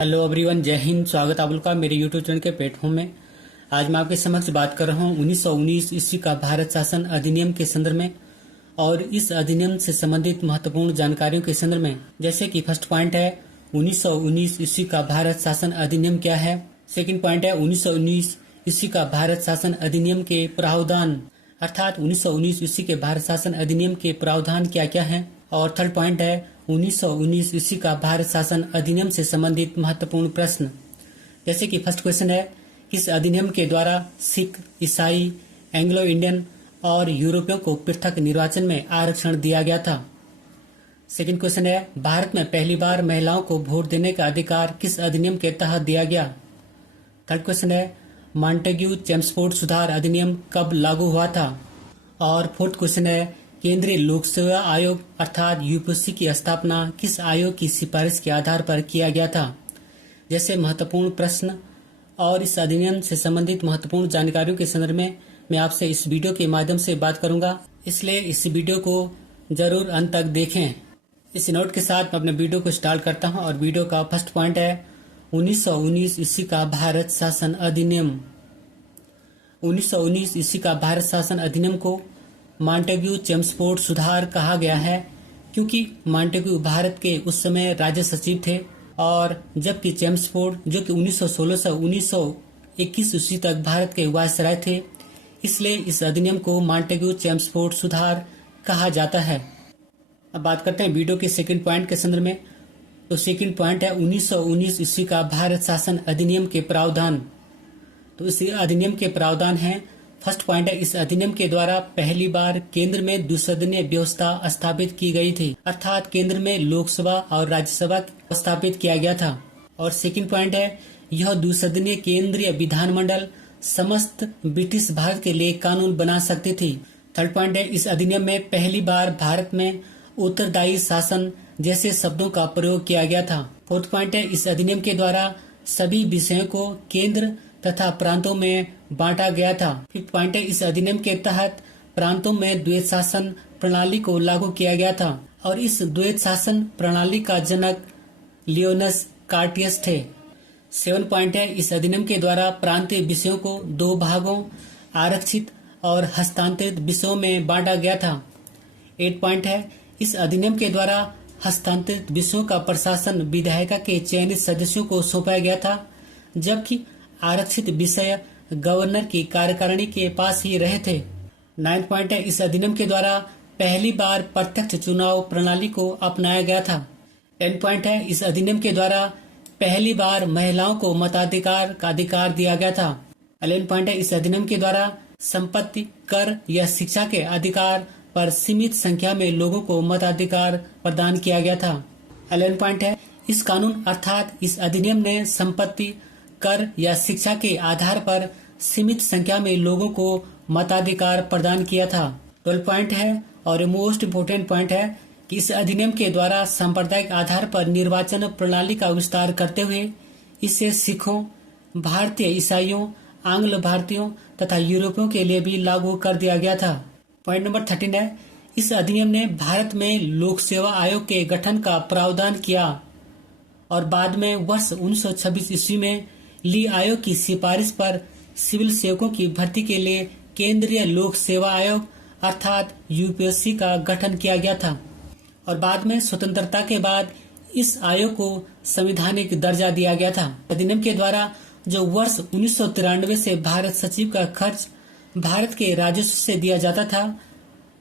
Hello everyone, जय हिंद। स्वागत आप लोग का मेरे यूट्यूब चैनल के प्लेटफॉर्म में। आज मैं आपके समक्ष बात कर रहा हूँ 1919 ईस्वी का भारत शासन अधिनियम के संदर्भ में और इस अधिनियम से संबंधित महत्वपूर्ण जानकारियों के संदर्भ में। जैसे कि फर्स्ट पॉइंट है 1919 ईस्वी का भारत शासन अधिनियम क्या है। सेकंड पॉइंट है 1919 ईस्वी का भारत शासन अधिनियम के प्रावधान, अर्थात 1919 ईस्वी के भारत शासन अधिनियम के प्रावधान क्या क्या है। और थर्ड पॉइंट है 1919 ईस्वी का भारत शासन अधिनियम से संबंधित महत्वपूर्ण प्रश्न। जैसे कि फर्स्ट क्वेश्चन है, इस अधिनियम के द्वारा सिख, ईसाई, एंग्लो इंडियन और यूरोपियों को पृथक निर्वाचन में आरक्षण दिया गया था। सेकंड क्वेश्चन है, भारत में पहली बार महिलाओं को वोट देने का अधिकार किस अधिनियम के तहत दिया गया। थर्ड क्वेश्चन है, मॉन्टेग्यू चेम्सफोर्ड सुधार अधिनियम कब लागू हुआ था। और फोर्थ क्वेश्चन है, केंद्रीय लोक सेवा आयोग अर्थात यूपीएससी की स्थापना किस आयोग की सिफारिश के आधार पर किया गया था। जैसे महत्वपूर्ण प्रश्न और इस अधिनियम से संबंधित महत्वपूर्ण जानकारियों के संदर्भ में मैं आपसे इस वीडियो के माध्यम से बात करूंगा, इसलिए इस वीडियो को जरूर अंत तक देखें। इस नोट के साथ मैं अपने वीडियो को स्टार्ट करता हूं और वीडियो का फर्स्ट पॉइंट है 1919 ईस्वी का भारत शासन अधिनियम। 1919 ईस्वी का भारत शासन अधिनियम को मॉन्टेग्यू चेम्सफोर्ड सुधार कहा गया है, क्योंकि मॉन्टेग्यू भारत के उस समय राज्य सचिव थे और जबकि चेम्सफोर्ड जो कि 1916 से 1921 ईस्वी तक भारत के वायसराय थे, इसलिए इस अधिनियम को मॉन्टेग्यू चेम्सफोर्ड सुधार कहा जाता है। अब बात करते हैं वीडियो के सेकंड पॉइंट के संदर्भ में। तो सेकंड पॉइंट है 1919 ईस्वी का भारत शासन अधिनियम के प्रावधान। तो इस अधिनियम के प्रावधान है, फर्स्ट पॉइंट है, इस अधिनियम के द्वारा पहली बार केंद्र में द्विसदनीय व्यवस्था स्थापित की गई थी, अर्थात केंद्र में लोकसभा और राज्यसभा स्थापित किया गया था। और सेकंड पॉइंट है, यह द्विसदनीय केंद्रीय विधानमंडल समस्त ब्रिटिश भारत के लिए कानून बना सकती थी। थर्ड पॉइंट है, इस अधिनियम में पहली बार भारत में उत्तरदायी शासन जैसे शब्दों का प्रयोग किया गया था। फोर्थ पॉइंट है, इस अधिनियम के द्वारा सभी विषयों को केंद्र तथा प्रांतों में बांटा गया था। फिफ्थ पॉइंट है, इस अधिनियम के तहत प्रांतों में द्वैत शासन प्रणाली को लागू किया गया था और इस द्वैत शासन प्रणाली का जनक लियोनस कार्टियस थे। 7 पॉइंट है, इस अधिनियम के द्वारा प्रांतीय विषयों को 2 भागों आरक्षित और हस्तांतरित विषयों में बांटा गया था। 8 पॉइंट है, इस अधिनियम के द्वारा हस्तांतरित विषयों का प्रशासन विधायिका के चयनित सदस्यों को सौंपा गया था, जबकि आरक्षित विषय गवर्नर की कार्यकारिणी के पास ही रहे थे। 9 पॉइंट है, इस अधिनियम के द्वारा पहली बार प्रत्यक्ष चुनाव प्रणाली को अपनाया गया था। 10 पॉइंट है, इस अधिनियम के द्वारा पहली बार महिलाओं को मताधिकार का अधिकार दिया गया था। 11 पॉइंट है, इस अधिनियम के द्वारा संपत्ति कर या शिक्षा के अधिकार पर सीमित संख्या में लोगों को मताधिकार प्रदान किया गया था। 11 पॉइंट है, इस कानून अर्थात इस अधिनियम ने संपत्ति कर या शिक्षा के आधार पर सीमित संख्या में लोगों को मताधिकार प्रदान किया था। 12 पॉइंट है और मोस्ट इम्पोर्टेंट पॉइंट है कि इस अधिनियम के द्वारा सांप्रदायिक आधार पर निर्वाचन प्रणाली का विस्तार करते हुए इसे सिखों, भारतीय ईसाइयों, आंग्ल भारतीयों तथा यूरोपियों के लिए भी लागू कर दिया गया था। पॉइंट नंबर 13 है, इस अधिनियम ने भारत में लोक सेवा आयोग के गठन का प्रावधान किया और बाद में वर्ष 1926 ईस्वी में ली आयोग की सिफारिश पर सिविल सेवकों की भर्ती के लिए केंद्रीय लोक सेवा आयोग अर्थात यूपीएससी का गठन किया गया था। और बाद में स्वतंत्रता के बाद इस आयोग को संवैधानिक दर्जा दिया गया था। अधिनियम के द्वारा जो वर्ष 1993 से भारत सचिव का खर्च भारत के राजस्व से दिया जाता था,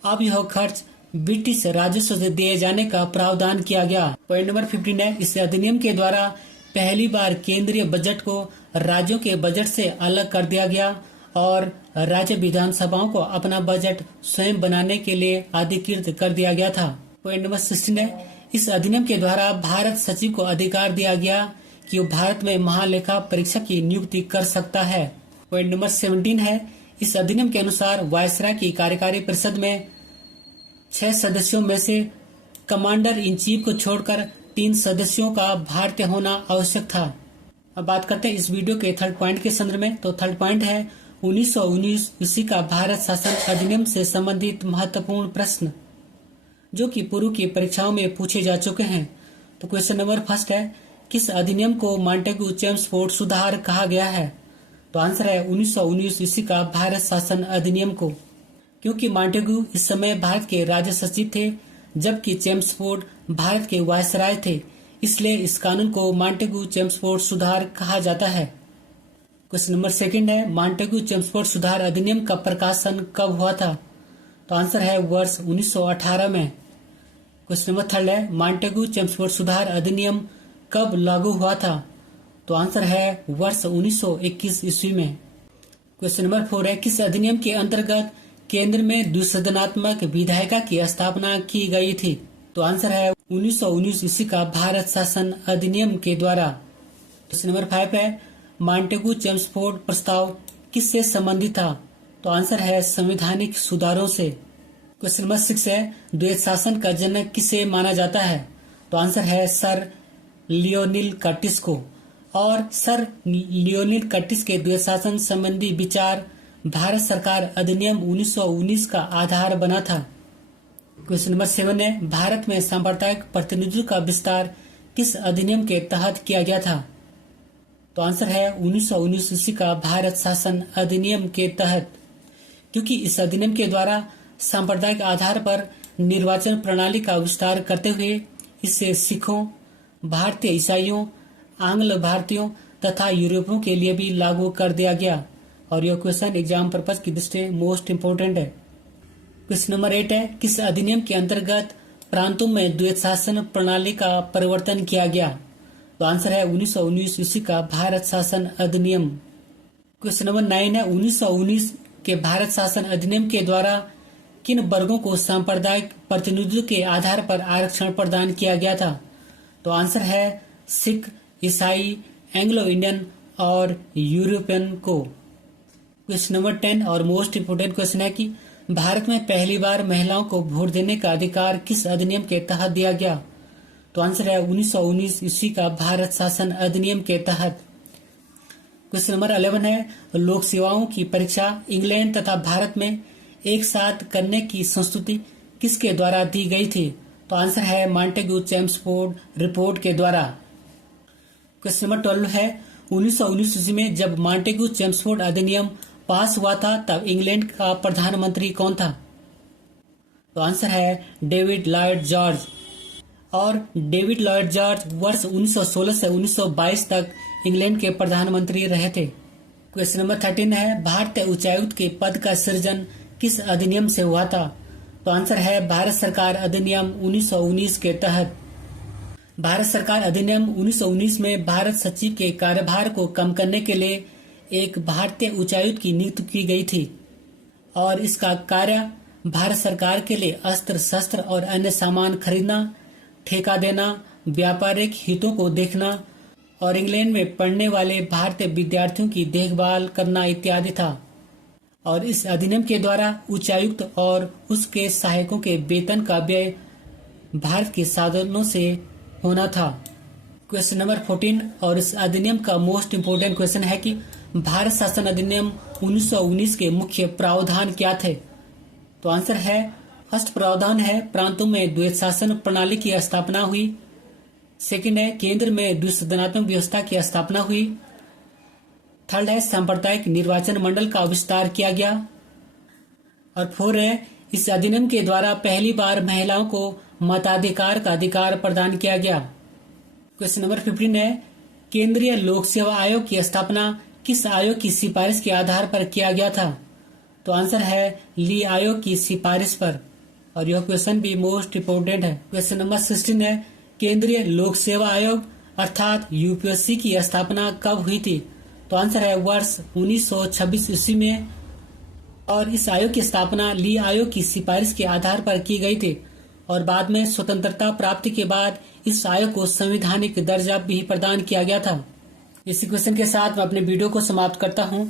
अब यह खर्च ब्रिटिश राजस्व से दिए जाने का प्रावधान किया गया। पॉइंट नंबर 15 है, इस अधिनियम के द्वारा पहली बार केंद्रीय बजट को राज्यों के बजट से अलग कर दिया गया और राज्य विधानसभाओं को अपना बजट स्वयं बनाने के लिए अधिकृत कर दिया गया था। पॉइंट नंबर 16 है, इस अधिनियम के द्वारा भारत सचिव को अधिकार दिया गया कि वो भारत में महालेखा परीक्षक की नियुक्ति कर सकता है। पॉइंट नंबर 17 है, इस अधिनियम के अनुसार वायसराय की कार्यकारी परिषद में 6 सदस्यों में से कमांडर इन चीफ को छोड़कर 3 सदस्यों का भारतीय होना आवश्यक था। अब बात करते हैं इस वीडियो के थर्ड पॉइंट के संदर्भ में। तो थर्ड पॉइंट है 1919 ईस्वी का भारत शासन अधिनियम से संबंधित महत्वपूर्ण प्रश्न जो कि पूर्व की परीक्षाओं में पूछे जा चुके हैं। तो क्वेश्चन नंबर फर्स्ट है, किस अधिनियम को मॉन्टेग्यू चेम्सफोर्ड सुधार कहा गया है? तो आंसर है 1919 ईस्वी का भारत शासन अधिनियम को, क्योंकि मॉन्टेग्यू इस समय भारत के राज्य सचिव थे जबकि चेम्सफोर्ड भारत के वायसराय थे, इसलिए इस कानून को मॉन्टेग्यू चेम्सफोर्ड सुधार कहा जाता है। क्वेश्चन नंबर 2 है, मॉन्टेग्यू चेम्सफोर्ड सुधार अधिनियम का प्रकाशन कब हुआ था? तो आंसर है वर्ष 1918 में। क्वेश्चन नंबर 3 है, मॉन्टेग्यू चेम्सफोर्ड सुधार अधिनियम कब लागू हुआ था? तो आंसर है वर्ष 1921 ईस्वी में। क्वेश्चन नंबर 4 है, किस अधिनियम के अंतर्गत केंद्र में द्विसदनात्मक विधायिका की स्थापना की गई थी? तो आंसर है 1919 ईस्वी का भारत शासन अधिनियम के द्वारा। क्वेश्चन नंबर 5 है, मॉन्टेग्यू चेम्सफोर्ड प्रस्ताव किससे संबंधित था? तो आंसर है संवैधानिक सुधारों से। क्वेश्चन नंबर 6 है, द्वैत शासन का जनक किसे माना जाता है? तो आंसर है सर लियोनिल कर्टिस को, और सर लियोनिल कर्टिस के द्वैत शासन संबंधी विचार भारत सरकार अधिनियम 1919 का आधार बना था। क्वेश्चन नंबर 7 है, भारत में सांप्रदायिक प्रतिनिधित्व का विस्तार किस अधिनियम के तहत किया गया था? तो आंसर है 1919 ईस्वी का भारत शासन अधिनियम के तहत, क्योंकि इस अधिनियम के द्वारा सांप्रदायिक आधार पर निर्वाचन प्रणाली का विस्तार करते हुए इसे सिखों, भारतीय ईसाइयों, आंग्ल भारतीयों तथा यूरोपियों के लिए भी लागू कर दिया गया। और यह क्वेश्चन एग्जाम पर्पज की दृष्टि से मोस्ट इम्पोर्टेंट है। क्वेश्चन नंबर 8 है, किस अधिनियम के अंतर्गत प्रांतों में द्वैत शासन प्रणाली का परिवर्तन किया गया? तो आंसर है 1919 ईस्वी का भारत शासन अधिनियम। क्वेश्चन नंबर 9 है, 1919 के भारत शासन अधिनियम के द्वारा किन वर्गों को सांप्रदायिक प्रतिनिधित्व के आधार पर आरक्षण प्रदान किया गया था? तो आंसर है सिख, ईसाई, एंग्लो इंडियन और यूरोपियन को। क्वेश्चन नंबर 10 और मोस्ट इम्पोर्टेंट क्वेश्चन है कि भारत में पहली बार महिलाओं को वोट देने का अधिकार किस अधिनियम के तहत दिया गया? तो आंसर है 1919 ईस्वी का भारत शासन अधिनियम के तहत। क्वेश्चन नंबर 11 है, लोक सेवाओं की परीक्षा इंग्लैंड तथा भारत में एक साथ करने की संस्तुति किसके द्वारा दी गई थी? तो आंसर है मॉन्टेग्यू चेम्सफोर्ड रिपोर्ट के द्वारा। क्वेश्चन नंबर 12 है, 1919 ईस्वी में जब मॉन्टेग्यू चेम्सफोर्ड अधिनियम पास हुआ था तब इंग्लैंड का प्रधानमंत्री कौन था? तो आंसर है डेविड लॉयड जॉर्ज, और डेविड लॉयड जॉर्ज वर्ष 1916 से 1922 तक इंग्लैंड के प्रधानमंत्री रहे थे। क्वेश्चन नंबर 13 है, भारतीय उच्चायुक्त के पद का सृजन किस अधिनियम से हुआ था? तो आंसर है भारत सरकार अधिनियम 1919 के तहत। भारत सरकार अधिनियम 1919 में भारत सचिव के कार्यभार को कम करने के लिए एक भारतीय उच्चायुक्त की नियुक्ति की गई थी, और इसका कार्य भारत सरकार के लिए अस्त्र शस्त्र और अन्य सामान खरीदना, ठेका देना, व्यापारिक हितों को देखना और इंग्लैंड में पढ़ने वाले भारतीय विद्यार्थियों की देखभाल करना इत्यादि था। और इस अधिनियम के द्वारा उच्चायुक्त और उसके सहायकों के वेतन का व्यय भारत के साधनों से होना था। क्वेश्चन नंबर 14 और इस अधिनियम का मोस्ट इम्पोर्टेंट क्वेश्चन है कि भारत शासन अधिनियम 1919 के मुख्य प्रावधान क्या थे? तो आंसर है फर्स्ट प्रावधान है प्रांतों में द्वैत शासन प्रणाली की स्थापना हुई। सेकंड है केंद्र में द्विसदनात्मक व्यवस्था की स्थापना हुई। थर्ड है सांप्रदायिक निर्वाचन मंडल का विस्तार किया गया। और फोर्थ है इस अधिनियम के द्वारा पहली बार महिलाओं को मताधिकार का अधिकार प्रदान किया गया। क्वेश्चन नंबर 15 है केंद्रीय लोक सेवा आयोग की स्थापना किस आयोग की सिफारिश के आधार पर किया गया था? तो आंसर है ली आयोग की सिफारिश पर, और यह क्वेश्चन भी मोस्ट इम्पोर्टेंट है। क्वेश्चन नंबर 16 है केंद्रीय लोक सेवा आयोग अर्थात यूपीएससी की स्थापना कब हुई थी? तो आंसर है वर्ष 1926 ईस्वी में, और इस आयोग की स्थापना ली आयोग की सिफारिश के आधार पर की गई थी, और बाद में स्वतंत्रता प्राप्ति के बाद इस आयोग को संवैधानिक दर्जा भी प्रदान किया गया था। इसी क्वेश्चन के साथ मैं अपने वीडियो को समाप्त करता हूं।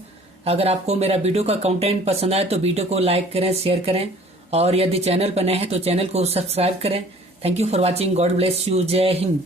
अगर आपको मेरा वीडियो का कंटेंट पसंद आए तो वीडियो को लाइक करें, शेयर करें, और यदि चैनल पर नए हैं तो चैनल को सब्सक्राइब करें। Thank you for watching. God bless you. जय हिंद।